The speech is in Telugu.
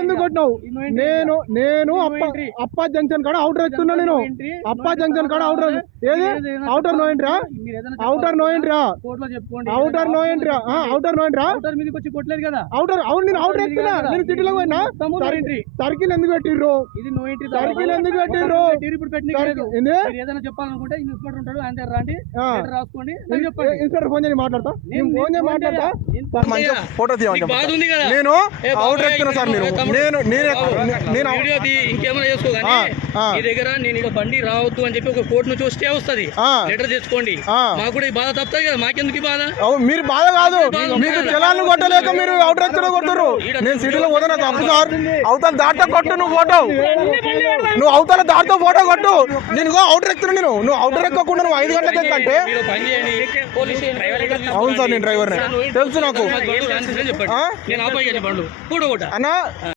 ఎందుకు కొట్టినావు? నేను నేను అప్ప అప్ప జంక్షన్ కాడ అవుటర్ ఎక్కుతున్నా నేను. అప్ప జంక్షన్ కాడ అవుటర్ ఏది? Outer no entry outer no entry outer no entry outer no entry outer మీదకి వచ్చి కొట్టలేదు కదా? అవుటర్ అవును నేను అవుటర్ ఎక్కుతున్నా నేను సిటీలో పోయినా. సర్కిల్ ఎందుకు పెట్టిర్రు? ఇది నో ఎంట్రీ సర్కిల్ ఎందుకు పెట్టిర్రు? ఇప్పుడు ఏదైనా చెప్పాలనుకుంటే ఇన్స్పెక్టర్ ఉంటాడు ఆయన రండి. రాసుకోండి. నేను చెప్పండి. ఇన్స్పెక్టర్ ఫోన్ చేసి మాట్లాడతా. నేను ఫోన్ చేసి మాట్లాడతా. ఫోటో నేను అవుటర్ సార్ మీరు? నేను నేను నేను వీడియో తీ ఇంకేమైనా చేసుకో కానీ. మీ దగ్గర నేను ఇక్కడ బండి రావద్దు అని చెప్పి ఒక కోర్టు నుంచి స్టే వస్తది. లెటర్ తెచ్చుకోండి. ఆ. మాకు కూడా ఈ బాధ తప్పుతుంది కదా మాకెందుకు ఈ బాధ? అవు మీరు బాధ కాదు. మీకు జలాన్ని కొట్టలేక మీరు అవుటర్ ఎక్కడ కొడుతురు నేను సిటీలో పోతున్నా తప్పు సార్. అవతల దాటితో కొట్టు నువ్వు ఫోటో. నువ్వు అవతల దాటితో ఫోటో కొట్టు. నేను ఇగో అవుటర్ ఎక్కుతున్నా నేను. నువ్వు అవుటర్ ఎక్కకుండా నువ్వు ఐదు గంటలకు ఎక్కంటే. మీరు అవును సార్ నేను డ్రైవర్ని. తెలుసు నాకు. అన్న